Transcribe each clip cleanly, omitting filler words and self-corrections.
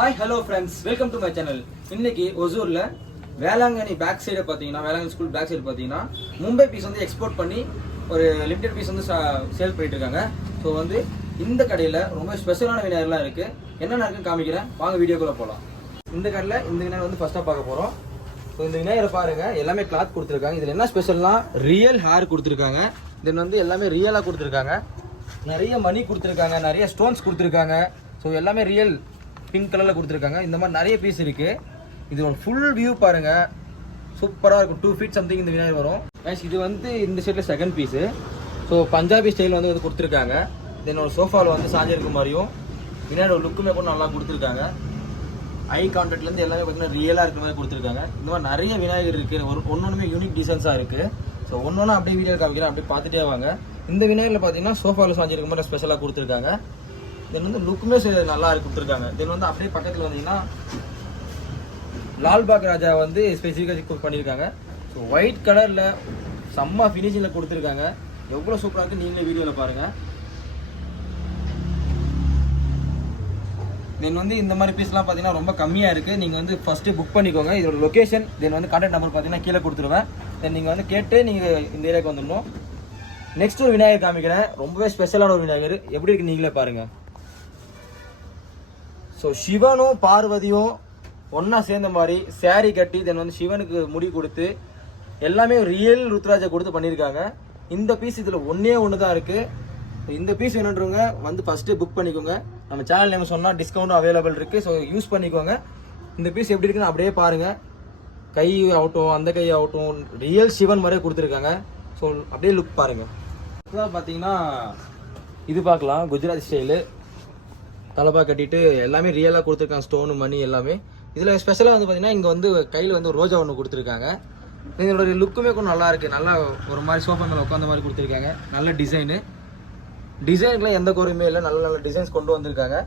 Hi hello friends, welcome to my channel. இன்னைக்கு ஒசூரில் Velankanni back side பார்த்தீங்கன்னா, வேளாங்கண்ணி ஸ்கூல் பேக் சைடு பார்த்தீங்கன்னா மும்பை பீஸ் வந்து எக்ஸ்போர்ட் பண்ணி ஒரு லிமிடெட் பீஸ் வந்து சேல் பண்ணிட்டு இருக்காங்க. ஸோ வந்து இந்த கடையில் ரொம்ப ஸ்பெஷலான விநாயகர்லாம் இருக்குது. என்னென்ன இருக்குன்னு காமிக்கிறேன், வாங்க வீடியோக்குள்ளே போகலாம். இந்த கடையில் இந்த விநாயகர் வந்து ஃபஸ்ட்டாக பார்க்க போகிறோம். ஸோ இந்த விநாயகரை பாருங்கள், எல்லாமே கிளாத் கொடுத்துருக்காங்க. இதில் என்ன ஸ்பெஷல்னா ரியல் ஹேர் கொடுத்துருக்காங்க. தென் வந்து எல்லாமே ரியலாக கொடுத்துருக்காங்க. நிறைய மணி கொடுத்துருக்காங்க, நிறைய ஸ்டோன்ஸ் கொடுத்துருக்காங்க. ஸோ எல்லாமே ரியல் பிங்க் கலரில் கொடுத்துருக்காங்க. இந்த மாதிரி நிறைய பீஸ் இருக்குது. இது ஒரு ஃபுல் வியூ பாருங்கள், சூப்பராக இருக்கும். 2 feet சம்திங் இந்த விநாயகர் வரும். இது வந்து இந்த சைடில் second piece. So Punjabi style வந்து கொடுத்துருக்காங்க. தென் ஒரு சோஃபாவில் வந்து சாஞ்சிருக்க மாதிரியும் விநாயகர் லுக்குமே கூட நல்லா கொடுத்துருக்காங்க. ஐ கான்டாக்ட்லேருந்து எல்லாமே பார்த்தீங்கன்னா ரியலாக இருக்கிற மாதிரி கொடுத்துருக்காங்க. இந்த மாதிரி நிறைய விநாயகர் இருக்குது. ஒன்னொன்றுமே யூனிக் டிசைன்ஸாக இருக்குது. ஸோ ஒன்றொன்னா அப்படியே வீடியோ காமிக்கிறேன், அப்படியே பார்த்துட்டே வாங்க. இந்த விநாயகரில் பார்த்தீங்கன்னா சோஃபாவில் சாஞ்சிருக்க மாதிரி ஸ்பெஷலாக கொடுத்துருக்காங்க. தென் வந்து லுக்குமே நல்லா கொடுத்துருக்காங்க. தென் வந்து அப்படியே பக்கத்தில் வந்தீங்கன்னா லால்பாக் ராஜா வந்து ஸ்பெசிஃபிக்காக குக் பண்ணியிருக்காங்க. ஸோ ஒயிட் கலரில் செம்ம ஃபினிஷிங்கில் கொடுத்துருக்காங்க. எவ்வளோ சூப்பராக இருக்குது நீங்களே வீடியோவில் பாருங்கள். தென் வந்து இந்த மாதிரி பீஸ்லாம் பார்த்தீங்கன்னா ரொம்ப கம்மியாக இருக்குது. நீங்கள் வந்து ஃபஸ்ட்டு புக் பண்ணிக்கோங்க. இதோட லொக்கேஷன் தென் வந்து கான்டாக்ட் நம்பர் பார்த்தீங்கன்னா கீழே கொடுத்துருவேன். தென் நீங்கள் வந்து கேட்டு நீங்கள் இந்த ஏரியாவுக்கு வந்துடணும். நெக்ஸ்ட் ஒரு விநாயகர் காமிக்கிறேன், ரொம்பவே ஸ்பெஷலான ஒரு விநாயகர். எப்படி இருக்குது நீங்களே பாருங்கள். ஸோ சிவனும் பார்வதியும் ஒன்றா சேர்ந்த மாதிரி சேரீ கட்டி தென் வந்து சிவனுக்கு முடி கொடுத்து எல்லாமே ரியல் ருத்ராஜை கொடுத்து பண்ணியிருக்காங்க. இந்த பீஸ் இதில் ஒன்று தான் இருக்குது. இந்த பீஸ் வேணுன்றவங்க வந்து ஃபஸ்ட்டு புக் பண்ணிக்கோங்க. நம்ம சேனல் நேம் சொன்னால் டிஸ்கவுண்ட்டும் அவைலபிள் இருக்குது. ஸோ யூஸ் பண்ணிக்கோங்க. இந்த பீஸ் எப்படி இருக்குன்னு அப்படியே பாருங்கள். கை ஆகட்டும், அந்த கை ஆகட்டும், ரியல் சிவன் மாதிரியே கொடுத்துருக்காங்க. ஸோ அப்படியே லுக் பாருங்கள். இப்போதான் பார்த்தீங்கன்னா இது பார்க்கலாம், குஜராத் ஸ்டைலு தலைப்பா கட்டிட்டு எல்லாமே ரியலாக கொடுத்துருக்காங்க. ஸ்டோனு மணி எல்லாமே. இதில் ஸ்பெஷலாக வந்து பார்த்தீங்கன்னா இங்கே வந்து கையில் வந்து ரோஜா ஒன்று கொடுத்துருக்காங்க. இதோட லுக்குமே கொஞ்சம் நல்லா இருக்குது. நல்லா ஒரு மாதிரி சோஃபா மேலே உட்காந்த மாதிரி கொடுத்துருக்காங்க. நல்ல டிசைனுக்குலாம் எந்த குறையுமே இல்லை. நல்ல நல்ல டிசைன்ஸ் கொண்டு வந்திருக்காங்க.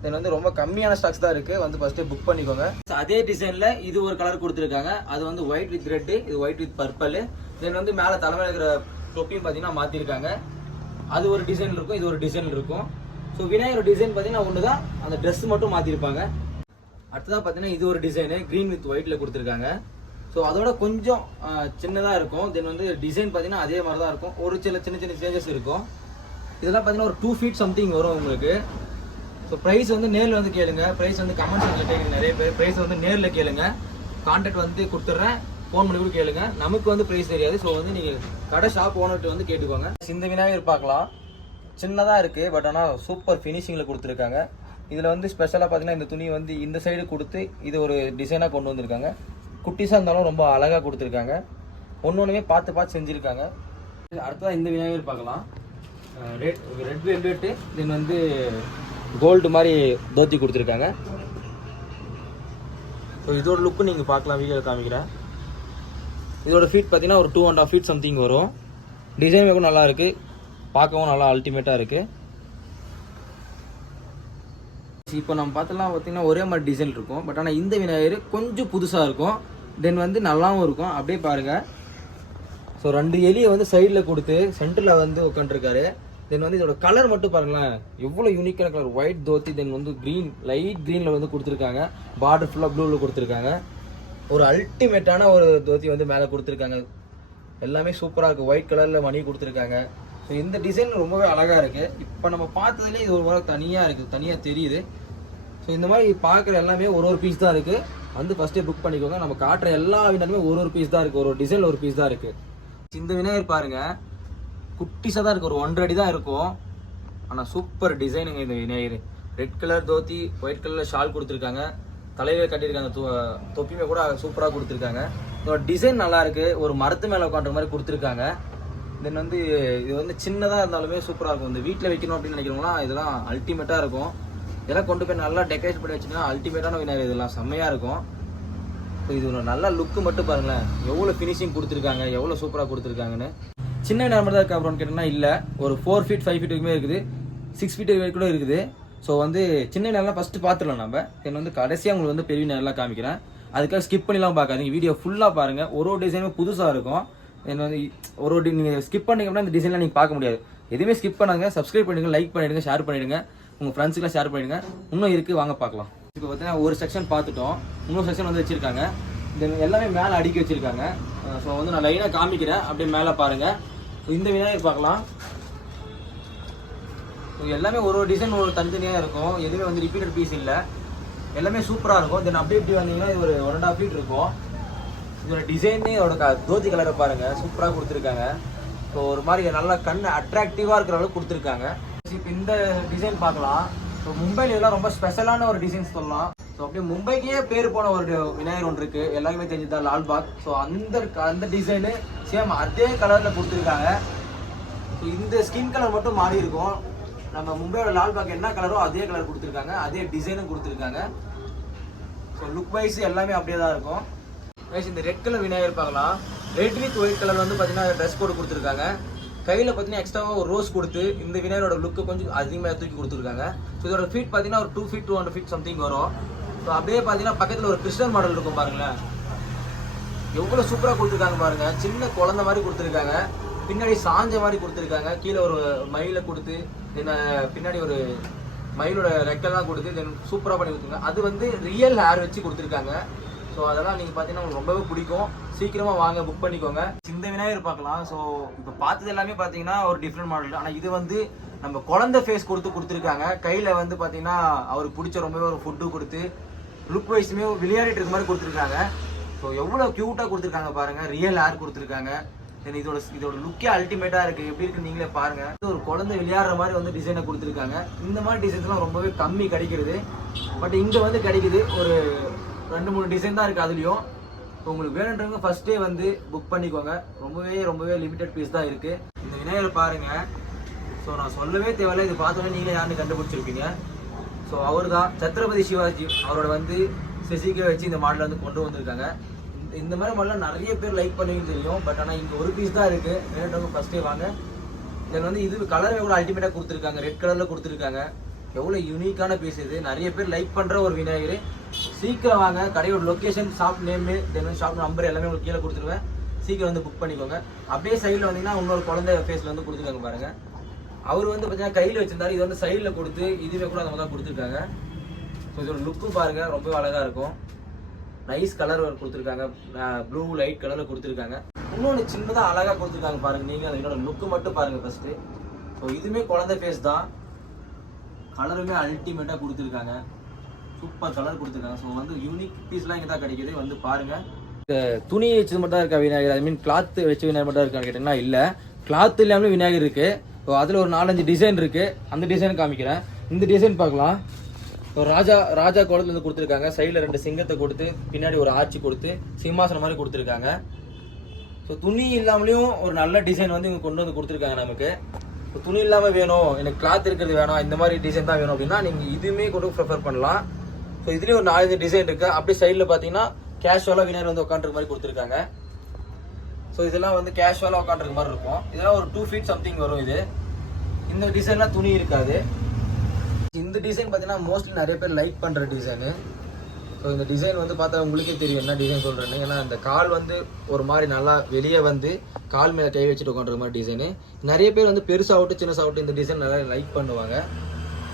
தென் வந்து ரொம்ப கம்மியான ஸ்டாக்ஸ் தான் இருக்குது. வந்து ஃபஸ்ட்டு புக் பண்ணிக்கோங்க. அதே டிசைனில் இது ஒரு கலர் கொடுத்துருக்காங்க. அது வந்து ஒயிட் வித் ரெட்டு, இது ஒயிட் வித் பர்பிள். தென் வந்து மேலே தலைமையில் இருக்கிற தொப்பியும் பார்த்தீங்கன்னா மாற்றிருக்காங்க. அது ஒரு டிசைன் இருக்கும், இது ஒரு டிசைன் இருக்கும். ஸோ விநாயகர் டிசைன் பார்த்தீங்கன்னா ஒன்று தான், அந்த ட்ரெஸ் மட்டும் மாற்றிருப்பாங்க. அடுத்ததாக பார்த்தீங்கன்னா இது ஒரு டிசைனு க்ரீன் வித் ஒயிட்டில் கொடுத்துருக்காங்க. ஸோ அதோட கொஞ்சம் சின்னதாக இருக்கும். தென் வந்து டிசைன் பார்த்தீங்கன்னா அதே மாதிரி தான் இருக்கும். ஒரு சின்ன சின்ன சேஞ்சஸ் இருக்கும். இதெல்லாம் பார்த்தீங்கன்னா ஒரு 2 feet சம்திங் வரும் உங்களுக்கு. ஸோ ப்ரைஸ் வந்து நேரில் வந்து கேளுங்க. ப்ரைஸ் வந்து கமெண்ட் செக்ஷனில் கேளுங்க. நிறைய பேர் ப்ரைஸ் வந்து நேரில் கேளுங்க. கான்டாக்ட் வந்து கொடுத்துட்றேன், ஃபோன் பண்ணி கூட கேளுங்க. நமக்கு வந்து ப்ரைஸ் தெரியாது. ஸோ வந்து நீங்கள் கடை ஷாப் ஓனர்கிட்ட வந்து கேட்டுக்கோங்க. இந்த விநாயகர் பார்க்கலாம், சின்னதாக இருக்குது. பட் ஆனால் சூப்பர் ஃபினிஷிங்கில் கொடுத்துருக்காங்க. இதில் வந்து ஸ்பெஷலாக பார்த்தீங்கன்னா இந்த துணி வந்து இந்த சைடு கொடுத்து இது ஒரு டிசைனாக கொண்டு வந்திருக்காங்க. குட்டிஸாக இருந்தாலும் ரொம்ப அழகாக கொடுத்துருக்காங்க. ஒன்றுமே பார்த்து செஞ்சுருக்காங்க. அடுத்ததான் இந்த விநாயகர் பார்க்கலாம். ரெட் வெல்வெட்டு தென் வந்து கோல்டு மாதிரி தோத்தி கொடுத்துருக்காங்க. ஸோ இதோட லுக்கு நீங்கள் பார்க்கலாம், வீடியோவில் காமிக்கிறேன். இதோட ஃபீட் பார்த்தீங்கன்னா ஒரு 2.5 feet சம்திங் வரும். டிசைன் கூட நல்லா இருக்குது, பார்க்கவும் நல்லா அல்டிமேட்டாக இருக்குது. இப்போ நம்ம பார்த்தலாம் பார்த்தீங்கன்னா ஒரே மாதிரி டிசைன் இருக்கும். பட் ஆனால் இந்த விநாயகர் கொஞ்சம் புதுசாக இருக்கும். தென் வந்து நல்லாவும் இருக்கும். அப்படியே பாருங்கள். ஸோ 2 எலியை வந்து சைடில் கொடுத்து சென்டரில் வந்து உட்காந்துருக்காரு. தென் வந்து இதோட கலர் மட்டும் பாருங்களேன், எவ்வளோ யூனிக்கான கலர். ஒயிட் தோத்தி தென் வந்து க்ரீன், லைட் க்ரீனில் வந்து கொடுத்துருக்காங்க. பார்டர் ஃபுல்லாக ப்ளூவில் கொடுத்துருக்காங்க. ஒரு அல்டிமேட்டான ஒரு தோத்தி வந்து மேலே கொடுத்துருக்காங்க. எல்லாமே சூப்பராக இருக்குது. ஒயிட் கலரில் மணி கொடுத்துருக்காங்க. ஸோ இந்த டிசைன் ரொம்பவே அழகாக இருக்குது. இப்போ நம்ம பார்த்ததுலேயே இது ஒரு மாதிரி தனியாக இருக்குது, தனியாக தெரியுது. ஸோ இந்த மாதிரி பார்க்குற எல்லாமே ஒரு பீஸ் தான் இருக்குது. வந்து ஃபஸ்ட்டே புக் பண்ணிக்கோங்க. நம்ம காட்டுற எல்லா விநாயகருமே ஒரு பீஸ் தான் இருக்குது. ஒரு டிசைனில் ஒரு பீஸ் தான் இருக்குது. இந்த விநாயகர் பாருங்கள், குட்டிஸாக தான் இருக்குது. ஒரு 1.5 அடி தான் இருக்கும். ஆனால் சூப்பர் டிசைனுங்க இந்த Vinayagar. Red colour dhoti, white கலரில் ஷால் கொடுத்துருக்காங்க. தலையில் கட்டியிருக்காங்க. தொப்பியுமே கூட சூப்பராக கொடுத்துருக்காங்க. இதோட டிசைன் நல்லா இருக்குது. ஒரு மரத்து மேலே உட்காந்துற மாதிரி கொடுத்துருக்காங்க. தென் வந்து இது வந்து சின்னதாக இருந்தாலுமே சூப்பராக இருக்கும். இந்த வீட்டில் வைக்கணும் அப்படின்னு நினைக்கிறவங்களாம் இதெல்லாம் அல்டிமேட்டாக இருக்கும். இதெல்லாம் கொண்டு போய் நல்லா டெக்கரேட் பண்ணி வச்சுன்னா அல்டிமேட்டான விநாயகர். இதெல்லாம் செம்மையாக இருக்கும். ஸோ இது ஒரு நல்ல லுக்கு மட்டும் பாருங்களேன், எவ்வளோ ஃபினிஷிங் கொடுத்துருக்காங்க, எவ்வளோ சூப்பராக கொடுத்துருக்காங்கன்னு. சின்ன விநாயகர் மட்டும் தான் இருக்குது அப்புறம் கேட்டோம்னா இல்லை. ஒரு 4 feet 5 feet வரைக்குமே இருக்குது, 6 feet வரைக்கும் கூட இருக்குது. ஸோ வந்து சின்ன விநாயகர்லாம் ஃபஸ்ட்டு பார்த்துடலாம் நம்ம. தென் வந்து கடைசியாக உங்களுக்கு வந்து பெரிய விநாயகர்லாம் காமிக்கிறேன். அதுக்காக ஸ்கிப் பண்ணிலாம் பார்க்காதீங்க, வீடியோ ஃபுல்லாக பாருங்கள். ஒரு டிசைனுமே புதுசாக இருக்கும். என்ன வந்து நீங்கள் ஸ்கிப் பண்ணிங்க அப்படின்னா இந்த டிசைன்லாம் நீங்கள் பார்க்க முடியாது. எதுவுமே ஸ்கிப் பண்ணாங்க. சப்ஸ்கிரைப் பண்ணிடுங்க, லைக் பண்ணிவிடுங்க, ஷேர் பண்ணிவிடுங்க, உங்கள் ஃப்ரெண்ட்ஸுக்கெலாம் ஷேர் பண்ணிவிடுங்க. இன்னும் இருக்குது, வாங்க பார்க்கலாம். இப்போ பார்த்தீங்கன்னா ஒரு செக்ஷன் பார்த்துட்டோம், இன்னொரு செக்ஷன் வந்து வச்சுருக்காங்க. தென் எல்லாமே மேலே அடுக்கி வச்சுருக்காங்க. ஸோ வந்து நான் லைனாக காமிக்கிறேன், அப்படியே மேலே பாருங்கள். இந்த விநாயகர் பார்க்கலாம். எல்லாமே ஒரு டிசைன் ஒரு தனித்தனியாக இருக்கும், எதுவுமே வந்து ரிப்பீட்டட் பீஸ் இல்லை, எல்லாமே சூப்பராக இருக்கும். தென் அப்படியே இப்படி வந்தீங்கன்னா இது ஒரு 1.5 feet இருக்கும். இதோட டிசைனே இதோட தோத்தி கலரை பாருங்கள், சூப்பராக கொடுத்துருக்காங்க. ஸோ ஒரு மாதிரி நல்லா கண் அட்ராக்டிவாக இருக்கிற அளவுக்கு கொடுத்துருக்காங்க. இப்போ இந்த டிசைன் பார்க்கலாம். ஸோ மும்பையில் இதெல்லாம் ரொம்ப ஸ்பெஷலான ஒரு டிசைன்ஸ் சொல்லலாம். ஸோ அப்படியே மும்பைக்கே பேர் போன ஒரு விநாயகர் ஒன்று இருக்குது, எல்லாருமே தெரிஞ்சுதான், லால்பாக். ஸோ அந்த டிசைனு சேம் அதே கலரில் கொடுத்துருக்காங்க. ஸோ இந்த ஸ்கின் கலர் மட்டும் மாறி இருக்கும். நம்ம மும்பையோட லால்பாக் என்ன கலரோ அதே கலர் கொடுத்துருக்காங்க, அதே டிசைனும் கொடுத்துருக்காங்க. ஸோ லுக் வைஸ் எல்லாமே அப்படியே தான் இருக்கும். இந்த ரெட் கலர் விநாயகர் பார்க்கலாம். ரெட் வித் ஒயிட் கலர் வந்து பார்த்தீங்கன்னா ட்ரெஸ் கோடு கொடுத்துருக்காங்க. கையில் பார்த்தீங்கன்னா எக்ஸ்ட்ராவாக ஒரு ரோஸ் கொடுத்து இந்த விநாயகரோட லுக்கு கொஞ்சம் அதிகமாக தூக்கி கொடுத்துருக்காங்க. ஸோ இதோட ஃபீட் பார்த்தீங்கன்னா ஒரு 2 feet 200 feet சம்திங் வரும். ஸோ அப்படியே பார்த்தீங்கன்னா பக்கத்தில் ஒரு கிறிஸ்டன் மாடல் இருக்கும் பாருங்களேன், எவ்வளோ சூப்பராக கொடுத்துருக்காங்க பாருங்கள். சின்ன குழந்தை மாதிரி கொடுத்துருக்காங்க, பின்னாடி சாஞ்ச மாதிரி கொடுத்துருக்காங்க, கீழே ஒரு மயிலை கொடுத்து பின்னாடி ஒரு மயிலோட ரெக்கெல்லாம் கொடுத்து தென் சூப்பராக பண்ணி கொடுத்துருக்காங்க. அது வந்து ரியல் ஹேர் வச்சு கொடுத்துருக்காங்க. ஸோ அதெல்லாம் நீங்கள் பார்த்தீங்கன்னா உங்களுக்கு ரொம்பவே பிடிக்கும். சீக்கிரமாக வாங்க, புக் பண்ணிக்கோங்க. இந்த விநாயகர் பார்க்கலாம். ஸோ இப்போ பார்த்தது எல்லாமே பார்த்தீங்கன்னா ஒரு டிஃப்ரெண்ட் மாடல், ஆனால் இது வந்து நம்ம குழந்தை ஃபேஸ் கொடுத்துருக்காங்க. கையில் வந்து பார்த்தீங்கன்னா அவருக்கு பிடிச்ச ரொம்பவே ஒரு ஃபுட்டு கொடுத்து லுக் வைஸுமே விளையாடிட்டு இருக்க மாதிரி கொடுத்துருக்காங்க. ஸோ எவ்வளோ க்யூட்டாக கொடுத்துருக்காங்க பாருங்கள், ரியல் ஹேர் கொடுத்துருக்காங்க. தென் இதோட லுக்கே அல்டிமேட்டாக இருக்குது. எப்படி இருக்குன்னு நீங்களே பாருங்கள். ஒரு குழந்தை விளையாடுற மாதிரி வந்து டிசைனை கொடுத்துருக்காங்க. இந்த மாதிரி டிசைன்ஸ்லாம் ரொம்பவே கம்மி கிடைக்கிறது, பட் இங்கே வந்து கிடைக்குது. ஒரு 2-3 டிசைன் தான் இருக்குது அதுலேயும். உங்களுக்கு வேணுன்றவங்க ஃபஸ்ட்டே வந்து புக் பண்ணிக்கோங்க. ரொம்பவே லிமிட்டட் பீஸ் தான் இருக்குது. இந்த விநாயகர் பாருங்கள். ஸோ நான் சொல்லவே தேவையில்லை, இது பார்த்தோன்னே நீங்களே யாருன்னு கண்டுபிடிச்சிருப்பீங்க. ஸோ அவர் தான் சத்ரபதி சிவாஜி, அவரோட வந்து சிசிக்கை வச்சு இந்த மாடலை வந்து கொண்டு வந்திருக்காங்க. இந்த மாதிரி மாடலாம் நிறைய பேர் லைக் பண்ணுவீங்கன்னு தெரியும், பட் ஆனால் இங்கே ஒரு பீஸ் தான் இருக்குது. வேணுன்றவங்க ஃபஸ்ட்டே வாங்க. இதில் வந்து இது கலர் எவ்வளோ அல்டிமேட்டாக கொடுத்துருக்காங்க, ரெட் கலரில் கொடுத்துருக்காங்க. எவ்வளோ யூனிக்கான பீஸ் இது, நிறைய பேர் லைக் பண்ணுற ஒரு விநாயகர். சீக்கிரம் வாங்க. கடையோட லொக்கேஷன், ஷாப் நேமு, தென் ஷாப் நம்பர் எல்லாமே உங்களுக்கு கீழே கொடுத்துருவேன். சீக்கிரம் வந்து புக் பண்ணிக்கோங்க. அப்படியே சைடில் வந்தீங்கன்னா இன்னொரு குழந்தை ஃபேஸில் வந்து கொடுத்துருக்காங்க பாருங்கள். அவர் வந்து பார்த்தீங்கன்னா கையில் வச்சிருந்தாரு, இது வந்து சைடில் கொடுத்து இதுவே கூட அந்த தான் கொடுத்துருக்காங்க. ஸோ இதோட லுக்கும் பாருங்கள், ரொம்ப அழகாக இருக்கும். நைஸ் கலர் கொடுத்துருக்காங்க, ப்ளூ லைட் கலரில் கொடுத்துருக்காங்க. இன்னொன்று சின்னதாக அழகாக கொடுத்துருக்காங்க பாருங்கள். நீங்கள் என்னோட லுக்கு மட்டும் பாருங்கள் ஃபஸ்ட்டு. ஸோ இதுவுமே குழந்தை ஃபேஸ் தான், கலருமே அல்டிமேட்டாக கொடுத்துருக்காங்க. சூப்பர் கலர் கொடுத்துருக்காங்க. ஸோ வந்து யூனிக் பீஸ்லாம் இங்கே தான் கிடைக்கிது, வந்து பாருங்கள். இந்த துணி வச்சது மட்டும் தான் இருக்கா விநாயகர், ஐ மீன் கிளாத் வச்ச விநாயகர் மட்டும் இருக்கான்னு கேட்டிங்கன்னா இல்லை, கிளாத் இல்லாமல் விநாயகர் இருக்குது. ஸோ அதில் ஒரு 4-5 டிசைன் இருக்குது, அந்த டிசைன் காமிக்கிறேன். இந்த டிசைன் பார்க்கலாம். ஒரு ராஜா கோலத்தில் வந்து கொடுத்துருக்காங்க. சைடில் 2 சிங்கத்தை கொடுத்து பின்னாடி ஒரு ஆட்சி கொடுத்து சிம்மாசனம் மாதிரி கொடுத்துருக்காங்க. ஸோ துணி இல்லாமலேயும் ஒரு நல்ல டிசைன் வந்து இவங்க கொண்டு வந்து கொடுத்துருக்காங்க நமக்கு. துணி இல்லாமல் வேணும், எனக்கு கிளாத் இருக்கிறது வேணும், இந்த மாதிரி டிசைன் தான் வேணும் அப்படின்னா நீங்கள் இதுவுமே கொண்டு ப்ரிஃபர் பண்ணலாம். ஸோ இதுலேயும் ஒரு 4 டிசைன் இருக்குது. அப்படியே சைடில் பார்த்தீங்கன்னா கேஷுவலாக விநாயகர் வந்து உட்காந்துருக்க மாதிரி கொடுத்துருக்காங்க. ஸோ இதெல்லாம் வந்து கேஷுவலாக உட்காந்துருக்க மாதிரி இருக்கும். இதெல்லாம் ஒரு 2 feet சம்திங் வரும். இது இந்த டிசைன்லாம் துணி இருக்காது. இந்த டிசைன் பார்த்தீங்கன்னா மோஸ்ட்லி நிறைய பேர் லைக் பண்ணுற டிசைனு. ஸோ இந்த டிசைன் வந்து பார்த்தா உங்களுக்கே தெரியும் என்ன டிசைன் சொல்கிறேன்னு. ஏன்னா இந்த கால் வந்து ஒரு மாதிரி நல்லா வெளியே வந்து கால் மேலே கை வச்சுட்டு உட்காந்துற மாதிரி டிசைனு. நிறைய பேர் வந்து பெருசாகட்டும் சின்னசாகட்டும் இந்த டிசைன் நல்லா லைக் பண்ணுவாங்க.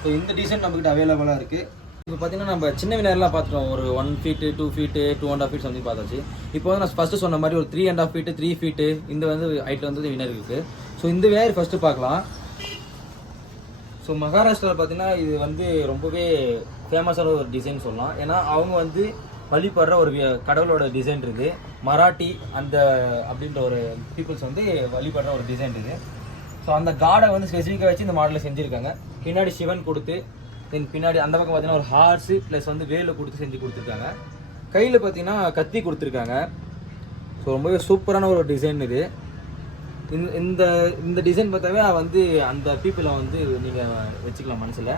ஸோ இந்த டிசைன் நம்மக்கிட்ட அவைலபிளாக இருக்குது. இப்போ பார்த்தீங்கன்னா நம்ம சின்ன விநாயகர்லாம் பார்த்துட்டோம். ஒரு 1 feet 2 feet 2.5 feet சம்திங் பார்த்தாச்சு. இப்போ வந்து நான் ஃபஸ்ட்டு சொன்ன மாதிரி ஒரு 3.5 feet 3 feet இந்த வந்து ஹைட்டில் வந்து விநாயகர் இருக்குது. ஸோ இந்த விநாயகர் ஃபஸ்ட்டு பார்க்கலாம். ஸோ மகாராஷ்டிராவில் பார்த்தீங்கன்னா இது வந்து ரொம்பவே ஃபேமஸான ஒரு டிசைன் சொல்லலாம். ஏன்னா அவங்க வந்து வழிபடுற ஒரு கடவுளோட டிசைன் இருக்குது. மராட்டி அந்த அப்படின்ற ஒரு பீப்புள்ஸ் வந்து வழிபடுற ஒரு டிசைன் இருக்குது. ஸோ அந்த காடை வந்து ஸ்பெசிஃபிக்காக வச்சு இந்த மாடலில் செஞ்சுருக்காங்க. பின்னாடி சிவன் கொடுத்து தென் பின்னாடி அந்த பக்கம் பார்த்தீங்கன்னா ஒரு ஹார்ஸு ப்ளஸ் வந்து வேலை கொடுத்து செஞ்சு கொடுத்துருக்காங்க. கையில் பார்த்தீங்கன்னா கத்தி கொடுத்துருக்காங்க. ஸோ ரொம்பவே சூப்பரான ஒரு டிசைன் இது. இந்த டிசைன் பார்த்தாவே வந்து அந்த பீப்புளை வந்து நீங்கள் வச்சுக்கலாம் மனசில்.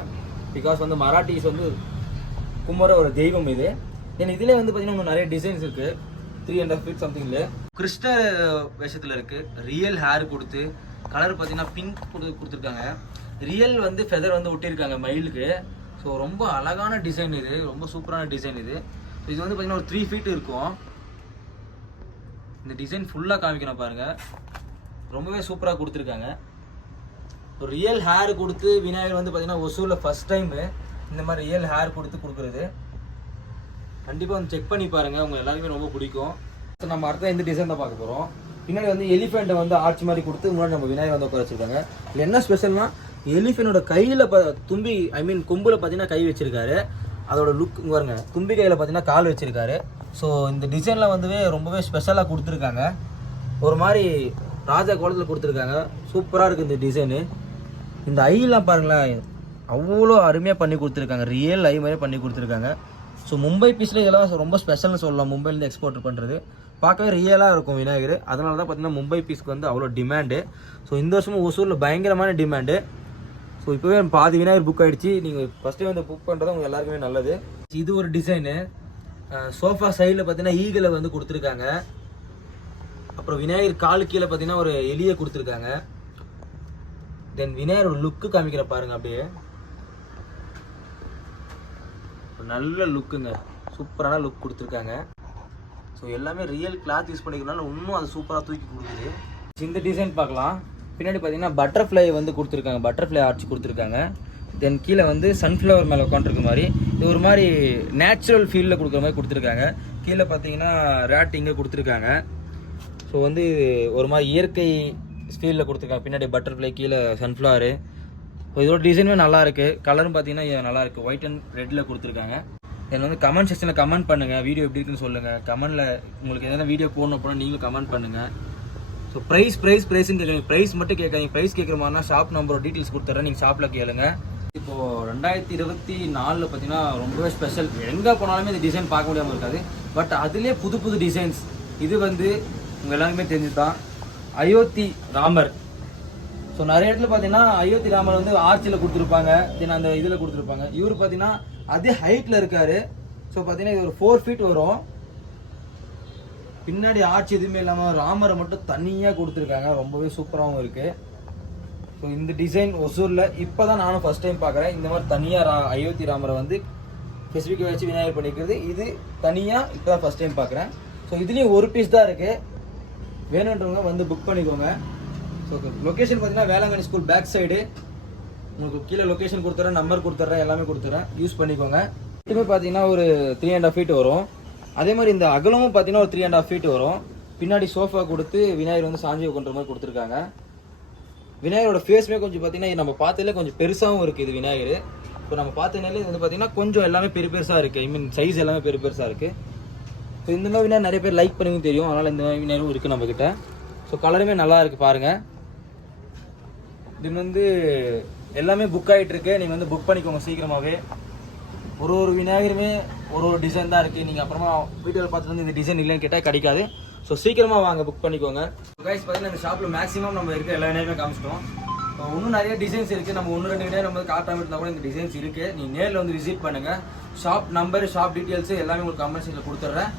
பிகாஸ் வந்து மராட்டிஸ் வந்து கும்புற ஒரு தெய்வம் இது. ஏன்னா இதில் வந்து பார்த்தீங்கன்னா இன்னும் நிறைய டிசைன்ஸ் இருக்குது. 3.5 feet சம்திங்கில் கிறிஸ்டர் வேஷத்தில் இருக்குது. ரியல் ஹேர் கொடுத்து கலர் பார்த்தீங்கன்னா பிங்க் கொடுத்துருக்காங்க. ரியல் வந்து ஃபெதர் வந்து ஒட்டியிருக்காங்க மயிலுக்கு. ஸோ ரொம்ப அழகான டிசைன் இது, ரொம்ப சூப்பரான டிசைன் இது. ஸோ இது வந்து பார்த்தீங்கன்னா ஒரு 3 feet இருக்கும். இந்த டிசைன் ஃபுல்லாக காமிக்கணும் பாருங்கள், ரொம்பவே சூப்பராக கொடுத்துருக்காங்க. ஒரு ரியல் ஹேர் கொடுத்து விநாயகர் வந்து பார்த்தீங்கன்னா ஒசூரில் ஃபஸ்ட் டைமு இந்த மாதிரி ரியல் ஹேர் கொடுத்து கொடுக்குறது. கண்டிப்பாக வந்து செக் பண்ணி பாருங்கள், உங்கள் எல்லாருமே ரொம்ப பிடிக்கும். நம்ம அடுத்த இந்த டிசைன் தான் பார்க்க போகிறோம். பின்னாடி வந்து எலிஃபெண்ட்டை வந்து ஆர்ச் மாதிரி கொடுத்து முன்னாடி நம்ம விநாயகர் வந்து உட்கார வச்சுருக்காங்க. இதில் என்ன ஸ்பெஷல்னா எலிஃபெண்டோட கையில் தும்பி கொம்பில் பார்த்தீங்கன்னா கை வச்சிருக்காரு. அதோட லுக் பாருங்க, தும்பி கையில் பார்த்தீங்கன்னா கால் வச்சிருக்காரு. ஸோ இந்த டிசைனில் வந்து ரொம்பவே ஸ்பெஷலாக கொடுத்துருக்காங்க. ஒரு மாதிரி ராஜா கோலத்தில் கொடுத்துருக்காங்க. சூப்பராக இருக்குது இந்த டிசைனு. இந்த ஐலாம் பாருங்களேன், அவ்வளோ அருமையாக பண்ணி கொடுத்துருக்காங்க. ரியல் ஐ மாதிரியே பண்ணி கொடுத்துருக்காங்க. ஸோ மும்பை பீஸில் இதெல்லாம் ரொம்ப ஸ்பெஷல்னு சொல்லலாம். மும்பைலேருந்து எக்ஸ்போர்ட் பண்ணுறது பார்க்கவே ரியலாக இருக்கும் விநாயகர். அதனால தான் பார்த்தீங்கன்னா மும்பை பீஸ்க்கு வந்து அவ்வளோ டிமாண்டு. ஸோ இந்த வருஷமும் ஒசூரில் பயங்கரமான டிமாண்டு. ஸோ இப்போவே பாதி விநாயகர் புக் ஆகிடுச்சு. நீங்கள் ஃபஸ்ட்டே வந்து புக் பண்ணுறது உங்களுக்கு எல்லாருக்குமே நல்லது. இது ஒரு டிசைனு. சோஃபா சைடில் பார்த்தீங்கன்னா ஈகிளை வந்து கொடுத்துருக்காங்க. அப்புறம் விநாயகர் காலு கீழே பார்த்தீங்கன்னா ஒரு எலியை கொடுத்துருக்காங்க. தென் விநாயகரோட லுக்கு காமிக்கிற பாருங்க, அப்படியே நல்ல லுக்குங்க, சூப்பரான லுக் கொடுத்துருக்காங்க. ஸோ எல்லாமே ரியல் கிளாத் யூஸ் பண்ணிக்கிறதுனால இன்னும் அது சூப்பராக தூக்கி கொடுக்குது. இந்த டிசைன் பார்க்கலாம். பின்னாடி பார்த்தீங்கன்னா பட்டர்ஃப்ளை வந்து கொடுத்துருக்காங்க, பட்டர்ஃப்ளை ஆர்ச் கொடுத்துருக்காங்க. தென் கீழே வந்து சன்ஃப்ளவர் மேலே உட்காந்துருக்க மாதிரி இது ஒரு மாதிரி நேச்சுரல் ஃபீல்டில் கொடுக்குற மாதிரி கொடுத்துருக்காங்க. கீழே பார்த்தீங்கன்னா ரேட் இங்கே கொடுத்துருக்காங்க. ஸோ வந்து ஒரு மாதிரி இயற்கை ஃபீல்டில் கொடுத்துருக்காங்க. பின்னாடி பட்டர்ஃப்ளை, கீழே சன்ஃப்ளவரு. ஸோ இதோட டிசைனுமே நல்லாயிருக்கு. கலரும் பார்த்தீங்கன்னா நல்லாயிருக்கு, ஒயிட் அண்ட் ரெட்டில் கொடுத்துருக்காங்க. தென் வந்து கமெண்ட் செக்ஷனில் கமெண்ட் பண்ணுங்கள், வீடியோ எப்படி இருக்குன்னு சொல்லுங்கள். கமெண்டில் உங்களுக்கு எதனா வீடியோ போடணும் அப்படின்னா நீங்களும் கமெண்ட் பண்ணுங்கள். ஸோ ப்ரைஸ்ன்னு கேட்குறீங்க, ப்ரைஸ் மட்டும் கேட்காதீங்க. ப்ரைஸ் கேட்குற மாதிரினா ஷாப் நம்பரோட டீட்டெயில்ஸ் கொடுத்துட்றேன், நீங்கள் ஷாப்பில் கேளுங்க. இப்போது 2024 பார்த்தீங்கன்னா ரொம்பவே ஸ்பெஷல். எங்கே போனாலுமே இந்த டிசைன் பார்க்க முடியாமல் இருக்காது. பட் அதுலேயே புது புது டிசைன்ஸ். இது வந்து உங்கள் எல்லாருமே தெரிஞ்சு தான் அயோத்தி ராமர். ஸோ நிறைய இடத்துல பார்த்தீங்கன்னா அயோத்தி ராமர் வந்து ஆர்ச்சில் கொடுத்துருப்பாங்க, தென் அந்த இதில் கொடுத்துருப்பாங்க. இவர் பார்த்தீங்கன்னா அதே ஹைட்டில் இருக்கார். ஸோ பார்த்தீங்கன்னா இது ஒரு 4 ஃபீட் வரும். பின்னாடி ஆர்ச்சி எதுவுமே இல்லாமல் ராமரை மட்டும் தனியாக கொடுத்துருக்காங்க. ரொம்பவே சூப்பராகவும் இருக்குது. ஸோ இந்த டிசைன் ஒசூரில் இப்போ தான் நானும் ஃபஸ்ட் டைம் பார்க்குறேன். இந்த மாதிரி தனியாக அயோத்தி ராமரை வந்து ஸ்பெசிஃபிக்காக வச்சு விநாயகர் பண்ணிக்கிறது. இது தனியாக இப்போ தான் ஃபஸ்ட் டைம் பார்க்குறேன். ஸோ இதுலேயும் ஒரு பீஸ் தான் இருக்குது. வேணுன்றவங்க வந்து புக் பண்ணிக்கோங்க. ஸோ லொக்கேஷன் பார்த்தீங்கன்னா வேளாங்கண்ணி ஸ்கூல் பேக் சைடு. உங்களுக்கு கீழே லொக்கேஷன் கொடுத்துட்றேன், நம்பர் கொடுத்துட்றேன், எல்லாமே கொடுத்துட்றேன், யூஸ் பண்ணிக்கோங்க. இதுமே பார்த்தீங்கன்னா ஒரு 3.5 ஃபீட் வரும். அதே மாதிரி இந்த அகலமும் பார்த்தீங்கன்னா ஒரு 3.5 ஃபீட் வரும். பின்னாடி சோஃபா கொடுத்து விநாயகர் வந்து சாஞ்சி உட்காந்துற மாதிரி கொடுத்துருக்காங்க. விநாயகரோட ஃபேஸுமே கொஞ்சம் பார்த்தீங்கன்னா நம்ம பார்த்ததுல கொஞ்சம் பெருசாகவும் இருக்குது. இது விநாயகர் இப்போ நம்ம பார்த்ததுனால இது வந்து பார்த்தீங்கன்னா கொஞ்சம் எல்லாமே பெருசாக இருக்குது. ஐ மீன் சைஸ் எல்லாமே பெருசாக இருக்குது. ஸோ இந்த மாதிரி விநாயகர் நிறைய பேர் லைக் பண்ணுங்க தெரியும். அதனால் இந்த மாதிரி விநாயகரும் இருக்குது நம்மக்கிட்ட. ஸோ கலருமே நல்லா இருக்குது பாருங்கள். இது வந்து எல்லாமே புக் ஆகிட்டு இருக்கு. நீங்கள் வந்து புக் பண்ணிக்கோங்க சீக்கிரமாகவே. ஒரு விநாயகருமே ஒரு டிசைன் தான் இருக்குது. நீங்கள் அப்புறமா வீடியோவில் பார்த்துட்டு வந்து இந்த டிசைன் இல்லைன்னு கேட்டால் கிடைக்காது. ஸோ சீக்கிரமாக வாங்க, புக் பண்ணிக்கோங்க. கைஸ் பார்த்தீங்கன்னா இந்த ஷாப்பில் மேக்ஸிமம் நம்ம இருக்க எல்லா விநாயகருமே காமிச்சிட்டோம். இன்னும் நிறைய டிசைன்ஸ் இருக்குது. நம்ம 1-2 விநாயகர் நம்ம காட்டாமல் இருந்தால் கூட இந்த டிசைன்ஸ் இருக்குது. நீங்கள் நேரில் வந்து விசிட் பண்ணுங்கள். ஷாப் நம்பர், ஷாப் டீட்டெயில்ஸு எல்லாமே உங்களுக்கு கமெண்ட் செக்ஷனில் கொடுத்துட்றேன்.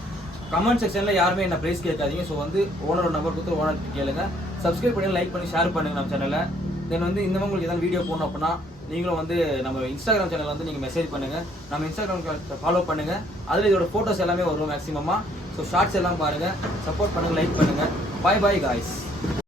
கமெண்ட் செக்ஷனில் யாருமே என்ன ப்ரைஸ் கேட்காதீங்க. ஸோ வந்து ஓனரோட நம்பர் கொடுத்து ஓனர் கேளுங்க. சப்ஸ்கிரைப் பண்ணி லைக் பண்ணி ஷேர் பண்ணுங்கள் நம்ம சேனலில். தென் வந்து இந்த மாதிரி உங்களுக்கு எதாவது வீடியோ போடணும் அப்படின்னா நீங்களும் வந்து நம்ம இன்ஸ்டாகிராம் சேனல் வந்து நீங்கள் மெசேஜ் பண்ணுங்கள். நம்ம இன்ஸ்டாகிராம் ஃபாலோ பண்ணுங்கள். அதில் இதோட ஃபோட்டோஸ் எல்லாமே வரும் மேக்ஸிமமாக. ஸோ ஷார்ட்ஸ் எல்லாம் பாருங்கள், சப்போர்ட் பண்ணுங்கள், லைக் பண்ணுங்கள். பாய் பாய் காய்ஸ்.